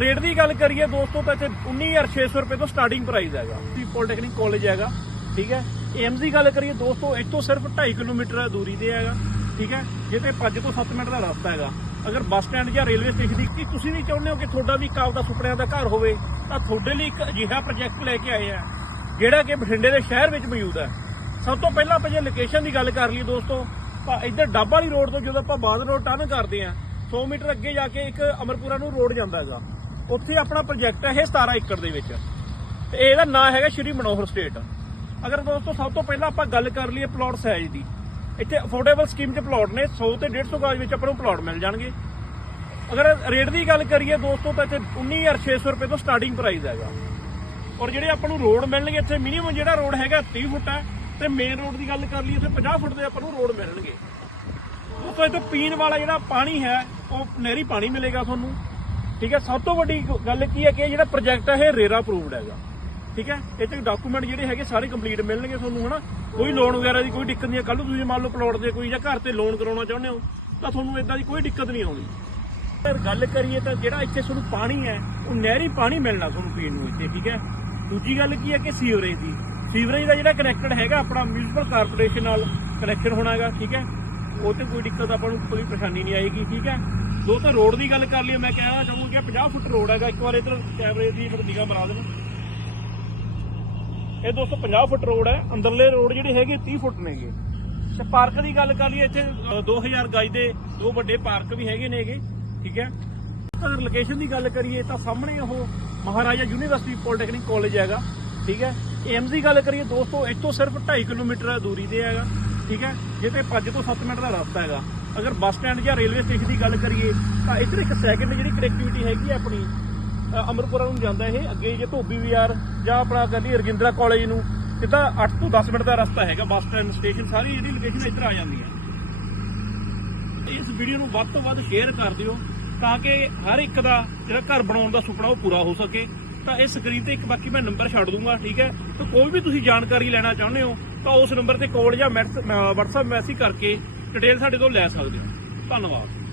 Rate ਦੀ ਗੱਲ ਕਰੀਏ ਦੋਸਤੋ ਤਾਂ ਇੱਥੇ 19600 ਰੁਪਏ ਤੋਂ ਸਟਾਰਟਿੰਗ ਪ੍ਰਾਈਸ ਹੈਗਾ। ਪੋਲੀਟੈਕਨਿਕ ਕਾਲਜ ਹੈਗਾ ਠੀਕ ਹੈ? ਏਮਸ ਦੀ ਗੱਲ ਕਰੀਏ ਦੋਸਤੋ ਇੱਥੋਂ ਸਿਰਫ 2.5 ਕਿਲੋਮੀਟਰ ਦੂਰੀ ਤੇ ਹੈਗਾ ਠੀਕ ਹੈ? ਜਿੱਥੇ 5 ਤੋਂ 7 ਮਿੰਟ ਦਾ ਰਸਤਾ ਹੈਗਾ। ਅਗਰ ਬੱਸ ਸਟੈਂਡ ਜਾਂ ਰੇਲਵੇ ਸਟੇਸ਼ਨ ਦੀ ਕੀ ਤੁਸੀਂ ਵੀ ਚਾਹੁੰਦੇ ਹੋ ਕਿ ਤੁਹਾਡਾ ਵੀ ਇੱਕ ਆਪਦਾ ਸੁਪਨਿਆਂ ਦਾ ਘਰ ਹੋਵੇ ਤਾਂ ਤੁਹਾਡੇ ਲਈ ਇੱਕ ਅਜਿਹਾ ਪ੍ਰੋਜੈਕਟ ਲੈ ਕੇ ਆਏ ਆ ਜਿਹੜਾ ਕਿ ਬਠਿੰਡੇ ਦੇ ਸ਼ਹਿਰ ਵਿੱਚ ਮੌਜੂਦ ਹੈ। ਸਭ ਤੋਂ ਪਹਿਲਾਂ ਆਪਾਂ ਜੇ ਲੋਕੇਸ਼ਨ ਦੀ ਗੱਲ ਕਰ ਲਈਏ ਦੋਸਤੋ ਤਾਂ ਇੱਧਰ ਡੱਬ ਵਾਲੀ ਰੋਡ ਤੋਂ ਜਦੋਂ ਆਪਾਂ ਬਾਦਲ ਰੋਡ ਟਰਨ ਕਰਦੇ ਆ 100 ਮੀਟਰ ਅੱਗੇ ਜਾ ਕੇ ਇੱਕ ਅਮਰਪੁਰਾ ਨੂੰ ਰੋਡ ਜਾਂਦਾ ਹੈਗਾ। ਉੱਥੇ ਆਪਣਾ ਪ੍ਰੋਜੈਕਟ ਹੈ ਇਹ 17 ਏਕੜ ਦੇ ਵਿੱਚ। ਤੇ ਇਹਦਾ ਨਾਂ ਹੈਗਾ ਸ਼੍ਰੀ ਮਨੋਹਰ ਸਟੇਟ। ਅਗਰ ਦੋਸਤੋ, ਸਭ ਤੋਂ ਪਹਿਲਾਂ ਆਪਾਂ ਗੱਲ ਕਰ ਲਈਏ ਪਲਾਟ ਸਾਈਜ਼ ਦੀ। ਇੱਥੇ ਅਫੋਰਡੇਬਲ ਸਕੀਮ 'ਚ ਪਲਾਟ ਨੇ 100 ਤੇ 150 ਗਜ ਵਿੱਚ ਆਪਾਂ ਨੂੰ ਪਲਾਟ ਮਿਲ ਜਾਣਗੇ। ਅਗਰ ਰੇਟ ਦੀ ਗੱਲ ਕਰੀਏ ਦੋਸਤੋ, ਤਾਂ ਇੱਥੇ 19600 ਰੁਪਏ ਤੋਂ ਸਟਾਰਟਿੰਗ ਪ੍ਰਾਈਸ ਹੈਗਾ। ਔਰ ਜਿਹੜੇ ਆਪਾਂ ਨੂੰ ਰੋਡ ਮਿਲਣਗੇ, ਇੱਥੇ ਮਿਨੀਮਮ ਜਿਹੜਾ ਰੋਡ ਹੈਗਾ 30 ਫੁੱਟ ਹੈ। ਤੇ ਮੇਨ ਰੋਡ ਦੀ ਗੱਲ ਕਰ ਲਈਏ, ਇੱਥੇ 50 ਫੁੱਟ ਦੇ ਆਪਾਂ ਨੂੰ ਰੋਡ ਮਿਲਣਗੇ। ਦੋਸਤੋ, ਇੱਥੇ ਪੀਣ ਵਾਲਾ ਜਿਹੜਾ ਪਾਣੀ ਹੈ, ਉਹ ਨਹਿਰੀ ਪਾਣੀ ਮਿਲੇਗਾ ਤੁਹਾਨੂੰ। ਠੀਕ ਹੈ, ਸਭ ਤੋਂ ਵੱਡੀ ਗੱਲ ਕੀ ਹੈ ਕਿ ਜਿਹੜਾ ਪ੍ਰੋਜੈਕਟ ਹੈ, ਇਹ ਰੇਰਾ ਅਪਰੂਵਡ ਹੈਗਾ। ਠੀਕ ਹੈ, ਇਹ ਤੇ ਡਾਕੂਮੈਂਟ ਜਿਹੜੇ ਹੈਗੇ ਸਾਰੇ ਕੰਪਲੀਟ ਮਿਲਣਗੇ ਤੁਹਾਨੂੰ, ਹਨਾ? ਕੋਈ ਲੋਨ ਵਗੈਰਾ ਦੀ ਕੋਈ ਦਿੱਕਤ ਨਹੀਂ ਹੈ। ਕੱਲ ਨੂੰ ਤੁਸੀਂ ਮੰਨ ਲਓ ਪਲਾਟ ਦੇ ਕੋਈ ਜਾਂ ਘਰ ਤੇ ਲੋਨ ਕਰਾਉਣਾ ਚਾਹੁੰਦੇ ਹੋ, ਤਾਂ ਤੁਹਾਨੂੰ ਇਦਾਂ ਦੀ ਕੋਈ ਦਿੱਕਤ ਨਹੀਂ ਆਉਣੀ ਪਰ ਗੱਲ ਕਰੀਏ ਤਾਂ ਜਿਹੜਾ ਇੱਥੇ ਤੁਹਾਨੂੰ ਪਾਣੀ ਹੈ, ਉਹ ਨਹਿਰੀ ਪਾਣੀ ਮਿਲਣਾ ਤੁਹਾਨੂੰ ਪੀਣ ਨੂੰ ਇੱਥੇ, ਠੀਕ ਹੈ? ਦੂਜੀ ਗੱਲ ਕੀ ਹੈ ਕਿ ਸੀਵਰੇਜ ਦੀ। ਸੀਵਰੇਜ ਦਾ ਜਿਹੜਾ ਕਨੈਕਟਡ ਹੈਗਾ ਆਪਣਾ ਮਿਊਨਿਸਪਲ ਕਾਰਪੋਰੇਸ਼ਨ ਨਾਲ ਕਨੈਕਸ਼ਨ ਹੋਣਾ ਹੈਗਾ, ਠੀਕ ਹੈ? ਉਹ ਤੇ ਕੋਈ ਦਿੱਕਤ ਆਪਾਂ ਨੂੰ ਕੋਈ ਪਰੇਸ਼ਾਨੀ ਨਹੀਂ ਆਏਗੀ ਠੀਕ ਹੈ? ਦੋ ਤਾਂ ਰੋਡ ਦੀ ਗੱਲ ਕਰ ਲਈਏ ਮੈਂ ਕਹਿਣਾ ਚਾਹੂੰਗਾ ਕਿ 50 ਫੁੱਟ ਰੋਡ ਹੈਗਾ ਇੱਕ ਵਾਰ ਇਧਰ ਕੈਮਰੇ ਦੀ ਫਿਰ ਨਿਗਾਹ ਮਰਾ ਦੇਣਾ। ਇਹ 250 ਫੁੱਟ ਰੋਡ ਹੈ ਅੰਦਰਲੇ ਰੋਡ ਜਿਹੜੇ ਹੈਗੇ 30 ਫੁੱਟ ਨੇਗੇ। ਤੇ ਪਾਰਕ ਦੀ ਗੱਲ ਕਰ ਲਈਏ ਇੱਥੇ ਅ, 2000 ਗਜ ਦੇ ਦੋ ਵੱਡੇ ਪਾਰਕ ਵੀ ਹੈਗੇ ਨੇਗੇ ਠੀਕ ਹੈ? ਅਗਰ ਲੋਕੇਸ਼ਨ ਦੀ ਗੱਲ ਕਰੀਏ ਤਾਂ ਸਾਹਮਣੇ ਉਹ ਮਹਾਰਾਜਾ ਯੂਨੀਵਰਸਿਟੀ ਪੋਲੀਟੈਕਨਿਕ ਕਾਲਜ ਹੈਗਾ ਠੀਕ ਹੈ? ਏਮਸ ਦੀ ਗੱਲ ਕਰੀਏ ਦੋਸਤੋ ਇੱਥੋਂ ਸਿਰਫ 2.5 ਕਿਲੋਮੀਟਰ ਦੂਰੀ ਤੇ ਹੈਗਾ। ਠੀਕ ਹੈ? ਜੇ ਜਿੱਥੇ 5 ਤੋਂ 7 ਮਿੰਟ ਦਾ ਰਸਤਾ ਹੈਗਾ। ਅਗਰ ਬੱਸ ਸਟੈਂਡ ਜਾਂ ਰੇਲਵੇ ਸਟੇਸ਼ਨ ਦੀ ਗੱਲ ਕਰੀਏ ਤਾਂ ਇੱਧਰ ਇੱਕ ਸੈਕਿੰਡ ਜਿਹੜੀ ਕਨੈਕਟੀਵਿਟੀ ਹੈਗੀ ਹੈ ਆਪਣੀ ਅ, ਅਮਰਪੁਰਾ ਨੂੰ ਜਾਂਦਾ ਇਹ। ਅੱਗੇ ਜੇ ਧੋਬੀ ਵਿਆਰ ਜਾਂ ਆਪਣਾ ਕਹਿੰਦੀ ਰਗਿੰਦਰਾ ਕਾਲਜ ਨੂੰ ਸਿੱਧਾ 8 ਤੋਂ 10 ਮਿੰਟ ਦਾ ਰਸਤਾ ਹੈਗਾ ਬੱਸ ਸਟੈਂਡ ਸਟੇਸ਼ਨ ਸਾਰੀ ਜਿਹੜੀ ਲੋਕੇਸ਼ਨ ਇੱਧਰ ਆ ਜਾਂਦੀ ਹੈ। ਇਸ ਵੀਡੀਓ ਨੂੰ ਵੱਧ ਤੋਂ ਵੱਧ ਸ਼ੇਅਰ ਕਰ ਦਿਓ ਤਾਂ ਕਿ ਹਰ ਇੱਕ ਦਾ ਜਿਹੜਾ ਘਰ ਬਣਾਉਣ ਦਾ ਸੁਪਨਾ ਉਹ ਪੂਰਾ ਹੋ ਸਕੇ। ਤਾਂ ਇਸ ਸਕਰੀਨ ਤੇ ਇੱਕ ਬਾਕੀ ਮੈਂ ਨੰਬਰ ਛੱਡ ਦੂੰਗਾ, ਠੀਕ ਹੈ? ਤਾਂ ਕੋਈ ਵੀ ਤੁਸੀਂ ਜਾਣਕਾਰੀ ਲੈਣਾ ਚਾਹੁੰਦੇ ਹੋ, ਤਾਂ ਉਸ ਨੰਬਰ ਤੇ ਕਾਲ ਜਾਂ WhatsApp ਮੈਸੇਜ ਕਰਕੇ ਡਿਟੇਲ ਸਾਡੇ ਤੋਂ ਲੈ ਸਕਦੇ ਹੋ। ਧੰਨਵਾਦ।